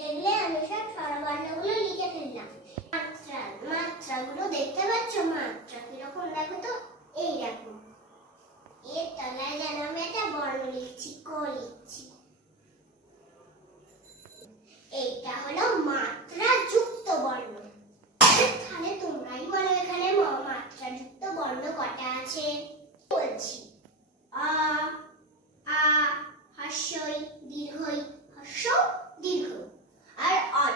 দেখলে আমি সব স্বরবর্ণগুলো লিখে ফেললাম। মাত্রাগুলো দেখতে পাচ্ছ? মাত্রা কিরকম দেখো তো, এইরকম। এর তলায় যেন আমি একটা বর্ণ লিখছি, ক লিখছি। এইটা হলো মাত্রা যুক্ত বর্ণ। তাহলে তোমরাই বলো এখানে মাত্রা যুক্ত বর্ণ কটা আছে? বলছি, আ, আ, হর্ষই, দীর্ঘই, হর্ষ, দীর্ঘ। আর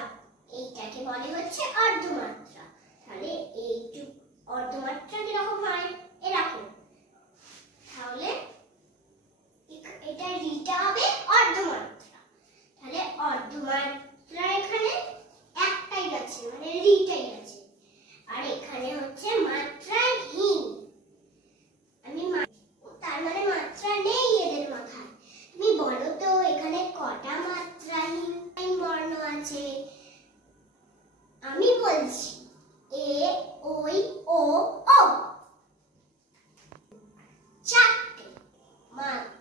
এইটাকে বলে হচ্ছে অর্ধমাত্রা। তাহলে এইটুক অর্ধমাত্রা কিরকম হয়? এরকম। তাহলে এটা রিটা হবে অর্ধমাত্রা। তাহলে অর্ধমাত্রা এখানে একটাই আছে, মানে রিটাই আছে। আর এখানে হচ্ছে মাত্রাহীন। তার মানে মাত্রা নেই এদের মাথায়। তুমি বলো তো এখানে কটা মাত্রাহীন বর্ণ আছে? আমি বলছি, এ, ওই, ও, ও। চারটে।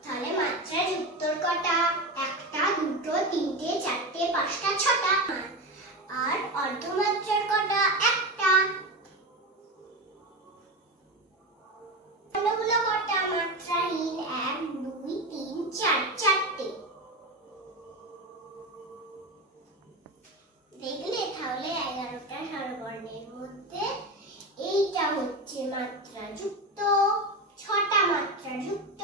তাহলে মাত্রা যুক্তর কটা? একটা, দুটো, তিনটে, চারটে, পাঁচটা, ছটা। আর অর্ধমাত্রার কটা? একটা। বর্ণগুলো কটা মাত্রাহীন? 1, 2, 3, 4, চারটে। দেখলে? তাহলে 11টা স্বরবর্ণের মধ্যে এইটা হচ্ছে মাত্রা যুক্ত, 6টা মাত্রা যুক্ত,